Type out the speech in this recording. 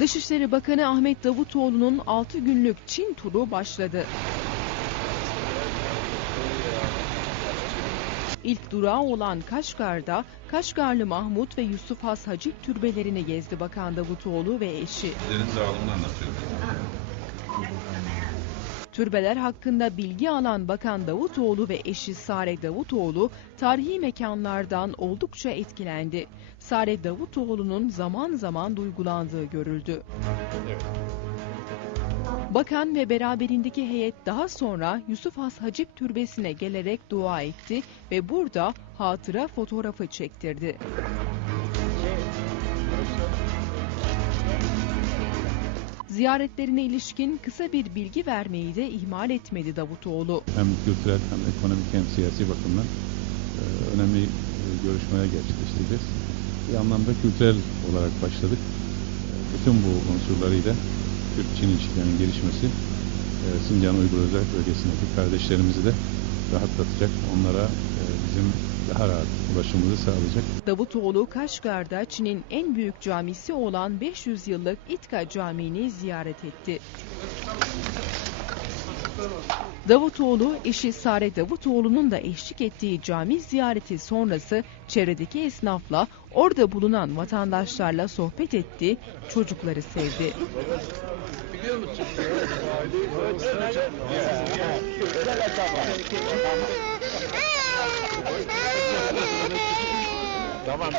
Dışişleri Bakanı Ahmet Davutoğlu'nun 6 günlük Çin turu başladı. İlk durağı olan Kaşgar'da Kaşgarlı Mahmut ve Yusuf Has Hacip türbelerini gezdi Bakan Davutoğlu ve eşi. Deniz dağılımını anlatıyor. Türbeler hakkında bilgi alan Bakan Davutoğlu ve eşi Sare Davutoğlu tarihi mekanlardan oldukça etkilendi. Sare Davutoğlu'nun zaman zaman duygulandığı görüldü. Bakan ve beraberindeki heyet daha sonra Yusuf Has Hacip Türbesi'ne gelerek dua etti ve burada hatıra fotoğrafı çektirdi. Ziyaretlerine ilişkin kısa bir bilgi vermeyi de ihmal etmedi Davutoğlu. Hem kültürel hem ekonomik hem siyasi bakımdan önemli görüşmeler gerçekleştireceğiz. Bir anlamda kültürel olarak başladık. Bütün bu unsurlarıyla Türk-Çin ilişkilerinin gelişmesi Sincan Uygur Özerk Bölgesi'ndeki kardeşlerimizi de rahatlatacak, onlara bizim daha rahat ulaşımımızı sağlayacak. Davutoğlu Kaşgar'da Çin'in en büyük camisi olan 500 yıllık İtka Camii'ni ziyaret etti. Davutoğlu, eşi Sare Davutoğlu'nun da eşlik ettiği cami ziyareti sonrası çevredeki esnafla, orada bulunan vatandaşlarla sohbet etti, çocukları sevdi. Tamam.